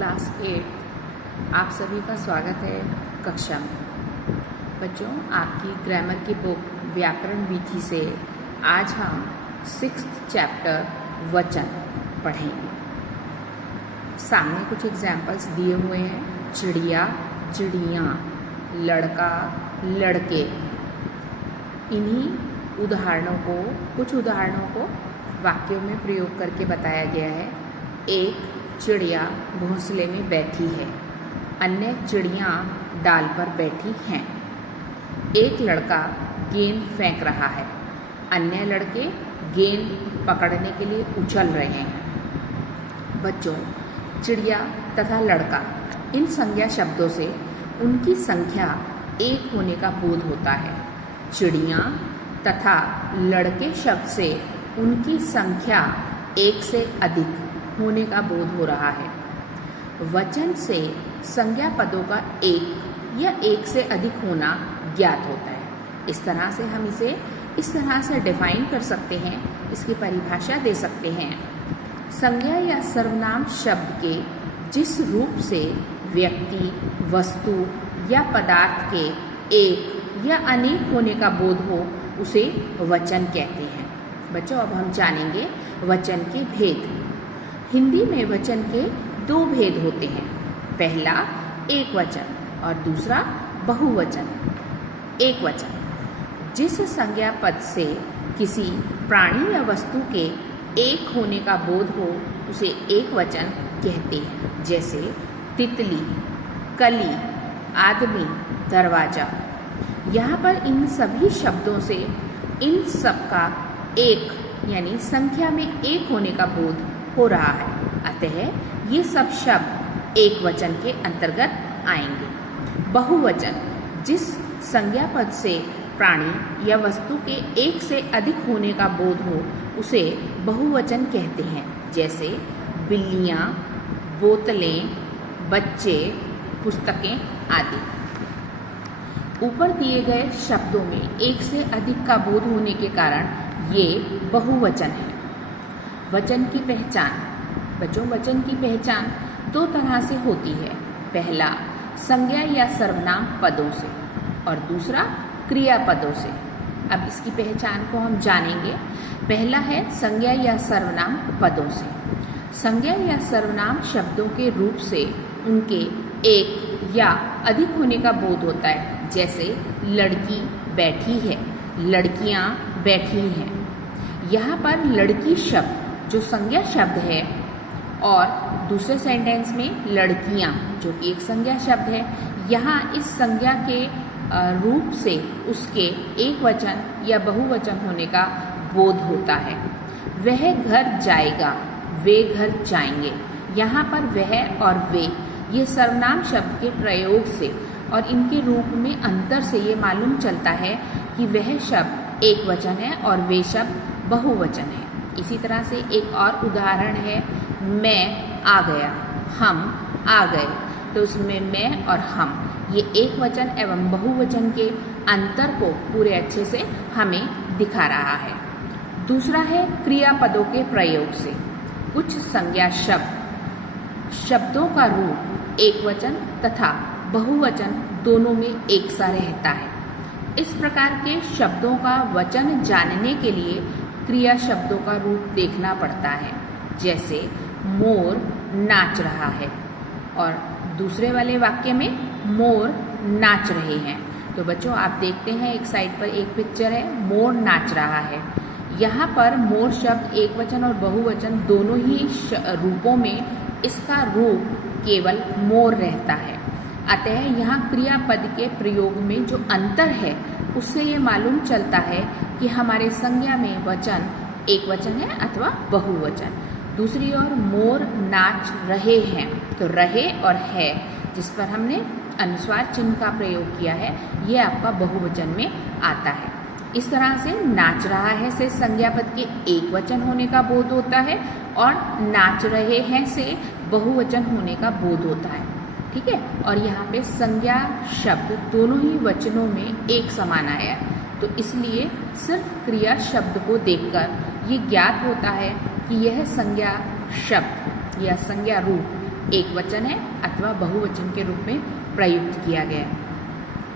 Class 8 आप सभी का स्वागत है कक्षा में। बच्चों, आपकी ग्रामर की बुक व्याकरण वीथी से आज हम 6th चैप्टर वचन पढ़ेंगे। सामने कुछ एग्जाम्पल्स दिए हुए हैं। चिड़िया, चिड़ियाँ, लड़का, लड़के। इन्हीं कुछ उदाहरणों को वाक्यों में प्रयोग करके बताया गया है। एक चिड़िया घोंसले में बैठी है, अन्य चिड़ियाँ डाल पर बैठी हैं। एक लड़का गेंद फेंक रहा है, अन्य लड़के गेंद पकड़ने के लिए उछल रहे हैं। बच्चों, चिड़िया तथा लड़का इन संज्ञा शब्दों से उनकी संख्या एक होने का बोध होता है। चिड़ियाँ तथा लड़के शब्द से उनकी संख्या एक से अधिक होने का बोध हो रहा है। वचन से संज्ञा पदों का एक या एक से अधिक होना ज्ञात होता है। इस तरह से हम इसे इस तरह से डिफाइन कर सकते हैं, इसकी परिभाषा दे सकते हैं। संज्ञा या सर्वनाम शब्द के जिस रूप से व्यक्ति, वस्तु या पदार्थ के एक या अनेक होने का बोध हो उसे वचन कहते हैं। बच्चों, अब हम जानेंगे वचन के भेद। हिंदी में वचन के दो भेद होते हैं। पहला एक वचन और दूसरा बहुवचन। एक वचन जिस संज्ञा पद से किसी प्राणी या वस्तु के एक होने का बोध हो उसे एक वचन कहते हैं। जैसे तितली, कली, आदमी, दरवाजा। यहाँ पर इन सभी शब्दों से इन सब का एक यानी संख्या में एक होने का बोध हो रहा है। अतः ये सब शब्द एक वचन के अंतर्गत आएंगे। बहुवचन जिस संज्ञा पद से प्राणी या वस्तु के एक से अधिक होने का बोध हो उसे बहुवचन कहते हैं। जैसे बिल्लियाँ, बोतलें, बच्चे, पुस्तकें आदि। ऊपर दिए गए शब्दों में एक से अधिक का बोध होने के कारण ये बहुवचन है। वचन की पहचान। बच्चों, वचन की पहचान दो तरह से होती है। पहला संज्ञा या सर्वनाम पदों से और दूसरा क्रियापदों से। अब इसकी पहचान को हम जानेंगे। पहला है संज्ञा या सर्वनाम पदों से। संज्ञा या सर्वनाम शब्दों के रूप से उनके एक या अधिक होने का बोध होता है। जैसे लड़की बैठी है, लड़कियाँ बैठी हैं। यहाँ पर लड़की शब्द जो संज्ञा शब्द है और दूसरे सेंटेंस में लड़कियाँ जो कि एक संज्ञा शब्द है, यहाँ इस संज्ञा के रूप से उसके एक वचन या बहुवचन होने का बोध होता है। वह घर जाएगा, वे घर जाएंगे। यहाँ पर वह और वे ये सर्वनाम शब्द के प्रयोग से और इनके रूप में अंतर से ये मालूम चलता है कि वह शब्द एक वचन है और वे शब्द बहुवचन है। इसी तरह से एक और उदाहरण है, मैं आ गया, हम आ गए। तो उसमें मैं और हम ये एक वचन एवं बहुवचन के अंतर को पूरे अच्छे से हमें दिखा रहा है। दूसरा है क्रियापदों के प्रयोग से। कुछ संज्ञा शब्दों का रूप एक वचन तथा बहुवचन दोनों में एक सा रहता है। इस प्रकार के शब्दों का वचन जानने के लिए क्रिया शब्दों का रूप देखना पड़ता है। जैसे मोर नाच रहा है और दूसरे वाले वाक्य में मोर नाच रहे हैं। तो बच्चों, आप देखते हैं एक साइड पर एक पिक्चर है, मोर नाच रहा है। यहाँ पर मोर शब्द एक वचन और बहुवचन दोनों ही रूपों में इसका रूप केवल मोर रहता है। अतः यहाँ क्रियापद के प्रयोग में जो अंतर है उससे ये मालूम चलता है कि हमारे संज्ञा में वचन एक वचन है अथवा बहुवचन। दूसरी ओर मोर नाच रहे हैं, तो रहे और है जिस पर हमने अनुस्वार चिन्ह का प्रयोग किया है ये आपका बहुवचन में आता है। इस तरह से नाच रहा है से संज्ञा पद के एक वचन होने का बोध होता है और नाच रहे हैं से बहुवचन होने का बोध होता है। ठीक है, और यहाँ पे संज्ञा शब्द दोनों ही वचनों में एक समान आया, तो इसलिए सिर्फ क्रिया शब्द को देखकर ये ज्ञात होता है कि यह संज्ञा शब्द या संज्ञा रूप एक वचन है अथवा बहुवचन के रूप में प्रयुक्त किया गया है।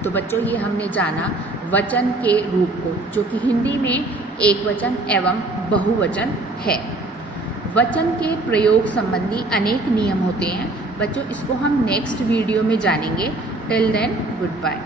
तो बच्चों ये हमने जाना वचन के रूप को, जो कि हिंदी में एक वचन एवं बहुवचन है। वचन के प्रयोग संबंधी अनेक नियम होते हैं बच्चों, इसको हम नेक्स्ट वीडियो में जानेंगे। Till then good bye.